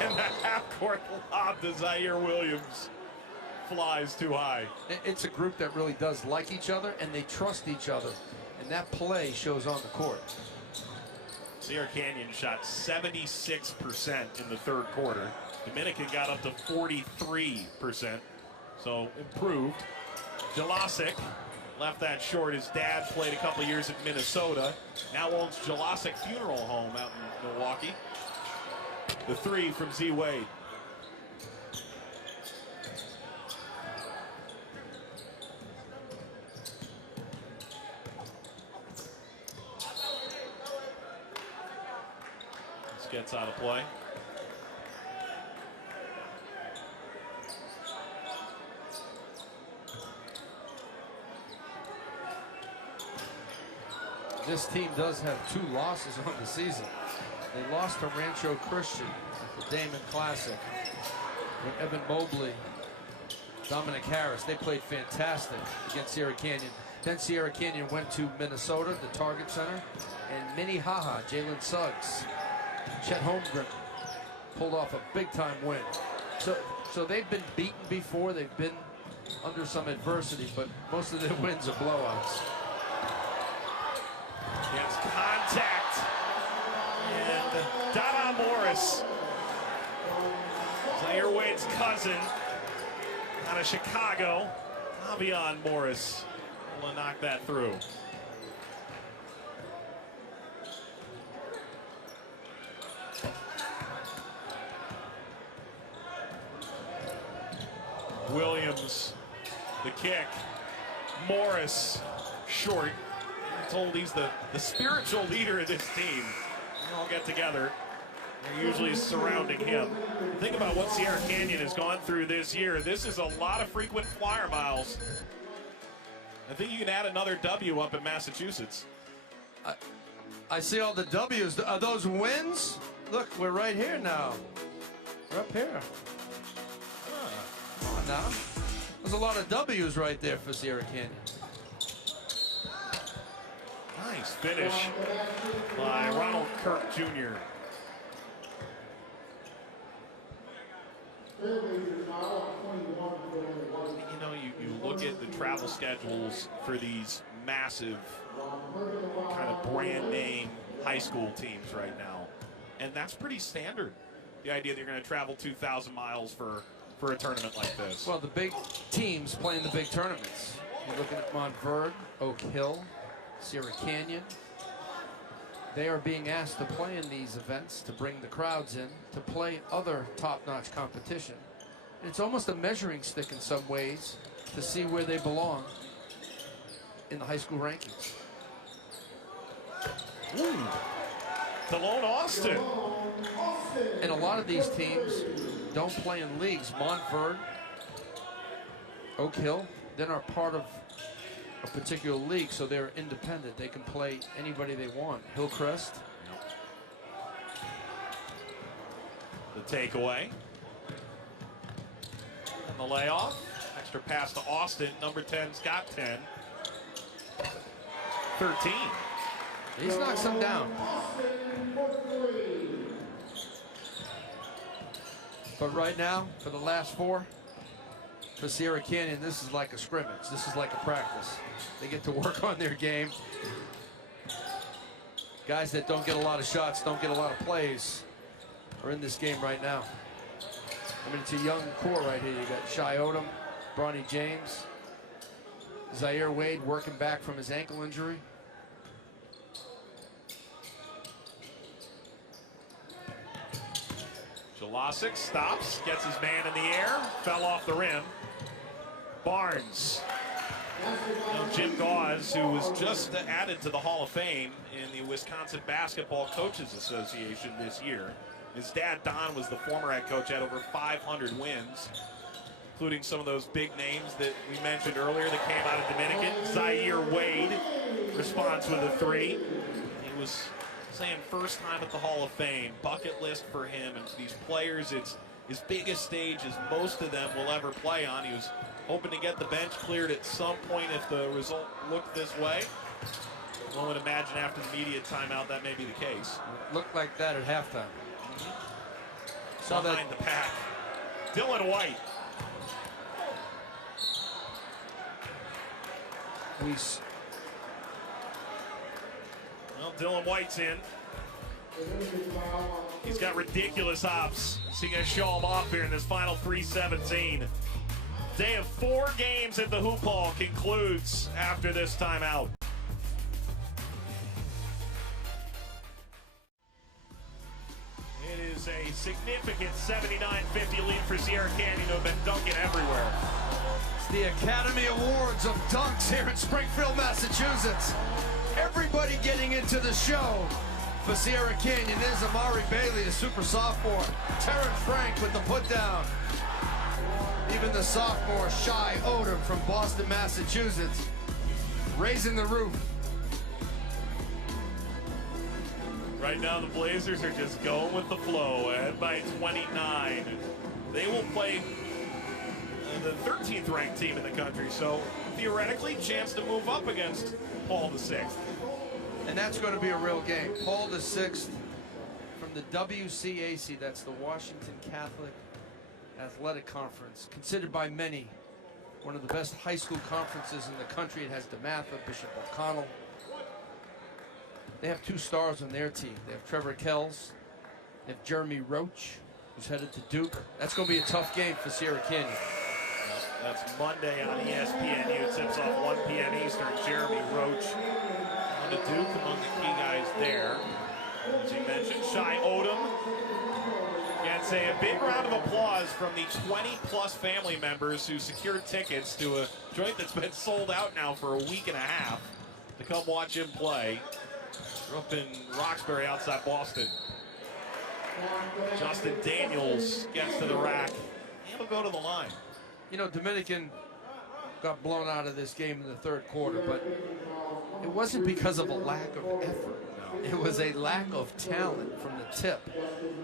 And that half-court lob to Zaire Williams flies too high. It's a group that really does like each other, and they trust each other. And that play shows on the court. Sierra Canyon shot 76% in the third quarter. Dominican got up to 43%, so improved. Jelasic left that short. His dad played a couple years at Minnesota. Now owns Jelasic Funeral Home out in Milwaukee. The three from Z Wade. This gets out of play. This team does have 2 losses on the season. They lost to Rancho Christian at the Damon Classic with Evan Mobley, Dominic Harris. They played fantastic against Sierra Canyon. Then Sierra Canyon went to Minnesota, the Target Center, and Minnehaha, Jalen Suggs, Chet Holmgren pulled off a big-time win. So they've been beaten before. They've been under some adversity, but most of their wins are blowouts. Gets contact, and Dada Morris, Zaire Wade's cousin, out of Chicago, Avion Morris will knock that through. Williams, the kick, Morris, short. Told he's the spiritual leader of this team. They all get together. They're usually surrounding him. Think about what Sierra Canyon has gone through this year. This is a lot of frequent flyer miles. I think you can add another W up in Massachusetts. I see all the W's. Are those wins? Look, we're right here now. We're up here. Come on now. There's a lot of W's right there for Sierra Canyon. Nice finish by Ronald Kirk Jr. You know, you look at the travel schedules for these massive kind of brand name high school teams right now, and that's pretty standard. The idea that you're going to travel 2,000 miles for a tournament like this. Well, the big teams playing the big tournaments. You're looking at Montverde, Oak Hill, Sierra Canyon. They are being asked to play in these events, to bring the crowds in, to play other top-notch competition. It's almost a measuring stick in some ways to see where they belong in the high school rankings. Delone Austin. And a lot of these teams don't play in leagues. Montverde, Oak Hill, they're not part of a particular league, so they're independent. They can play anybody they want. Hillcrest. The takeaway. And the layoff. Extra pass to Austin. Number 10's got 10. 13. He's knocked some down. But right now, for the last 4, for Sierra Canyon, this is like a scrimmage. This is like a practice. They get to work on their game. Guys that don't get a lot of shots, don't get a lot of plays, are in this game right now. I mean, it's a young core right here. You got Shai Odom, Bronny James, Zaire Wade working back from his ankle injury. Jolasic stops, gets his man in the air, fell off the rim. Barnes. Jim Gauze, who was just added to the Hall of Fame in the Wisconsin Basketball Coaches Association this year. His dad, Don, was the former head coach, had over 500 wins, including some of those big names that we mentioned earlier that came out of Dominican. Zaire Wade responds with a 3. He was saying first time at the Hall of Fame, bucket list for him, and for these players, it's his biggest stage as most of them will ever play on. He was hoping to get the bench cleared at some point if the result looked this way. One would imagine after the media timeout that may be the case. It looked like that at halftime. Saw behind the pack. Dylan White. Well, Dylan White's in. He's got ridiculous hops. Is he going to show them off here in this final 3:17? Day of 4 games at the Hoop Hall concludes after this timeout. It is a significant 79-50 lead for Sierra Canyon, who have been dunking everywhere. It's the Academy Awards of dunks here in Springfield, Massachusetts. Everybody getting into the show for Sierra Canyon is Amari Bailey, the super sophomore. Terrence Frank with the put down. Even the sophomore Shai Odom from Boston, Massachusetts, raising the roof. Right now the Blazers are just going with the flow, ahead by 29. They will play the 13th ranked team in the country, so theoretically chance to move up against Paul VI. And that's going to be a real game. Paul VI from the WCAC, that's the Washington Catholic Athletic Conference, considered by many one of the best high school conferences in the country. It has DeMatha, Bishop O'Connell. They have 2 stars on their team. They have Trevor Kells. They have Jeremy Roach, who's headed to Duke. That's going to be a tough game for Sierra Canyon. That's Monday on ESPNU. Tips off 1 p.m. Eastern. Jeremy Roach on to Duke, among the key guys there. As you mentioned, Shai Odom gets a big round of applause from the 20-plus family members who secured tickets to a joint that's been sold out now for a week and a half to come watch him play. Grew up in Roxbury outside Boston. Justin Daniels gets to the rack. And he'll go to the line. You know, Dominican got blown out of this game in the 3rd quarter, but it wasn't because of a lack of effort. It was a lack of talent from the tip.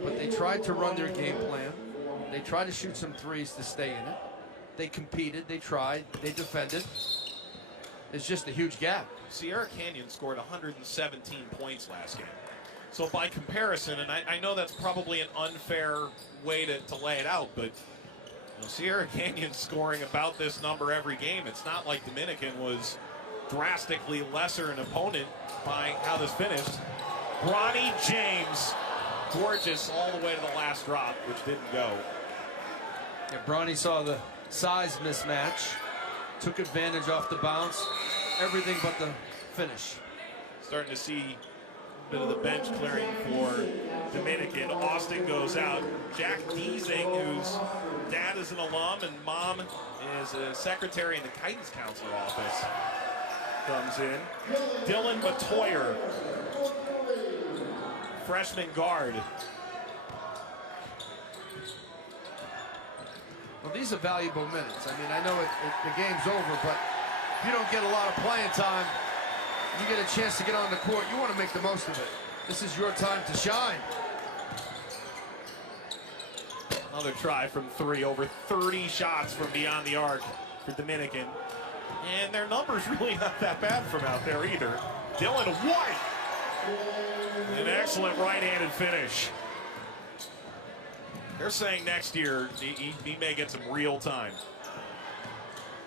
But they tried to run their game plan. They tried to shoot some threes to stay in it. They competed, they tried, they defended. It's just a huge gap. Sierra Canyon scored 117 points last game. So by comparison, and I know that's probably an unfair way to lay it out, but Sierra Canyon scoring about this number every game. It's not like Dominican was drastically lesser an opponent by how this finished. Bronny James, gorgeous all the way to the last drop, which didn't go. Yeah, Bronny saw the size mismatch, took advantage off the bounce, everything but the finish. Starting to see a bit of the bench clearing for Dominican. Austin goes out. Jack Deasing, whose dad is an alum and mom is a secretary in the Guidance Counselor office, comes in. Dylan Matoyer, freshman guard. Well, these are valuable minutes. I mean, I know the game's over, but if you don't get a lot of playing time, you get a chance to get on the court, you want to make the most of it. This is your time to shine. Another try from 3, over 30 shots from beyond the arc for Dominican. And their numbers really not that bad from out there either. Dylan White, an excellent right-handed finish. They're saying next year he may get some real time.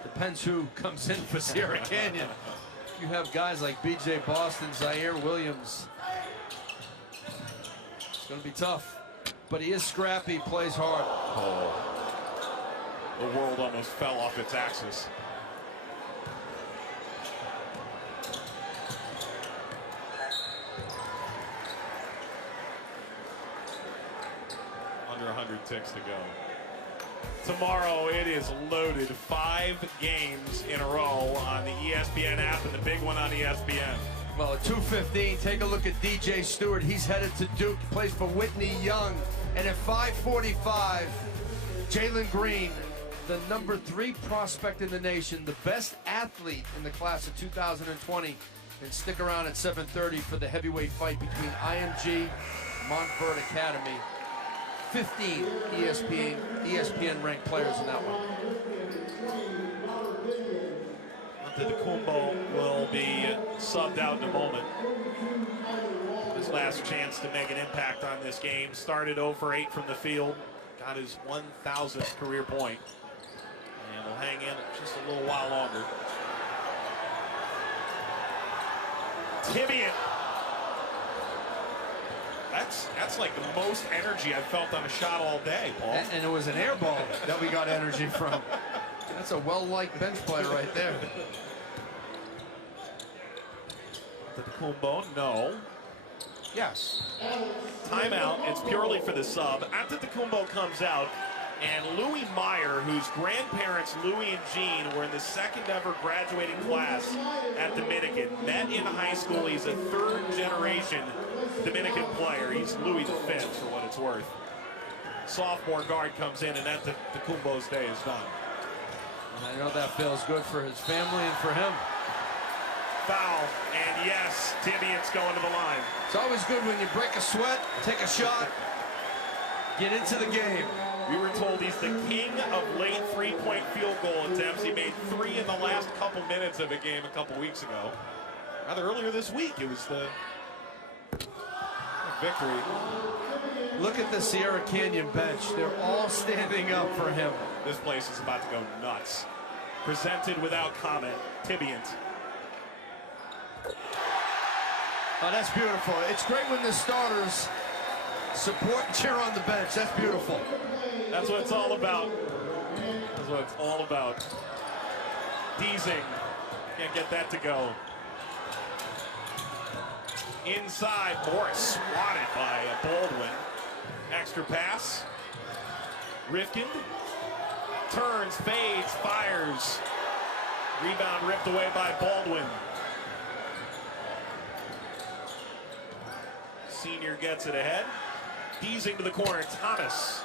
Depends who comes in for Sierra Canyon. You have guys like B.J. Boston, Zaire Williams. It's going to be tough. But he is scrappy, plays hard. Oh. The world almost fell off its axis. Under 100 ticks to go. Tomorrow it is loaded. 5 games in a row on the ESPN app and the big one on ESPN. Well, at 2:15, take a look at DJ Stewart. He's headed to Duke. He plays for Whitney Young. And at 5:45, Jalen Green, the number 3 prospect in the nation, the best athlete in the class of 2020. And stick around at 7:30 for the heavyweight fight between IMG Montverde Academy. 15 ESPN ranked players in that one. Antetokounmpo will be subbed out in a moment. His last chance to make an impact on this game. Started 0 for 8 from the field. Got his 1,000th career point. And will hang in just a little while longer. Tibian. That's like the most energy I've felt on a shot all day, Paul. And it was an air ball that we got energy from. That's a well-liked bench player right there. Antetokounmpo, no. Yes. Timeout. It's purely for the sub. Antetokounmpo comes out, and Louis Meyer, whose grandparents, Louis and Jean, were in the second ever graduating class at Dominican, met in high school. He's a 3rd generation Dominican player. He's Louis V for what it's worth. Sophomore guard comes in, and Antetokounmpo's day is done. I know that feels good for his family and for him. Foul, and yes, Tibian's going to the line. It's always good when you break a sweat, take a shot, get into the game. We were told he's the king of late 3-point field goal attempts. He made 3 in the last couple minutes of a game a couple weeks ago. Rather earlier this week, it was the victory. Look at the Sierra Canyon bench. They're all standing up for him. This place is about to go nuts. Presented without comment, Tibian. Oh, that's beautiful. It's great when the starters support and cheer on the bench. That's beautiful. That's what it's all about. That's what it's all about. Deasing. Can't get that to go. Inside, Morris swatted by Baldwin. Extra pass. Rifkind. Turns, fades, fires. Rebound ripped away by Baldwin. Senior gets it ahead. Deasing to the corner, Thomas.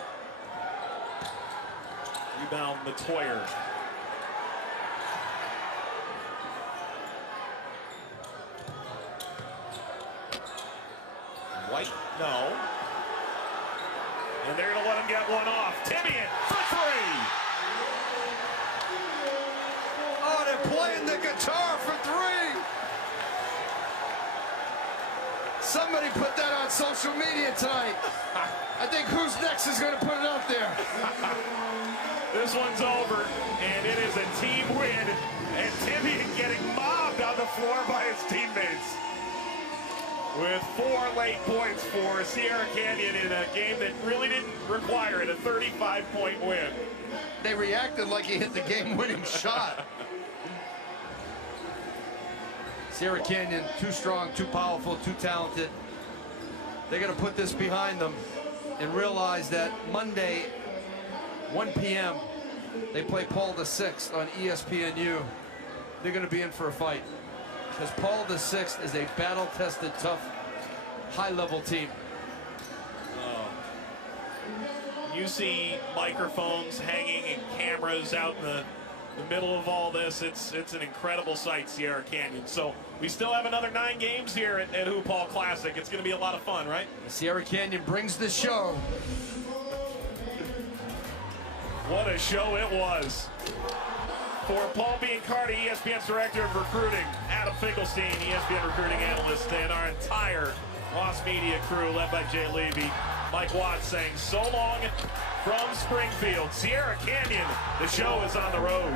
Rebound, Matoyer. White, no. And they're going to let him get one off. Tibian for 3. Oh, they're playing the guitar for 3. Somebody put that on social media tonight. I think Who's Next is going to put it up there. This one's over, and it is a team win. And Tibian getting mobbed on the floor by his teammates. With 4 late points for Sierra Canyon in a game that really didn't require it, a 35-point win. They reacted like he hit the game-winning shot. Sierra Canyon, too strong, too powerful, too talented. They're going to put this behind them and realize that Monday, 1 p.m., they play Paul VI on ESPNU. They're going to be in for a fight. Because Paul VI is a battle-tested, tough, high-level team. You see microphones hanging and cameras out in the middle of all this. It's an incredible sight, Sierra Canyon. So we still have another 9 games here at Hoop Hall Classic. It's going to be a lot of fun, right? Sierra Canyon brings the show. What a show it was. For Paul Biancardi, ESPN's Director of Recruiting, Adam Finkelstein, ESPN Recruiting Analyst, and our entire Ross Media crew led by Jay Levy. Mike Watts saying so long from Springfield. Sierra Canyon, the show is on the road.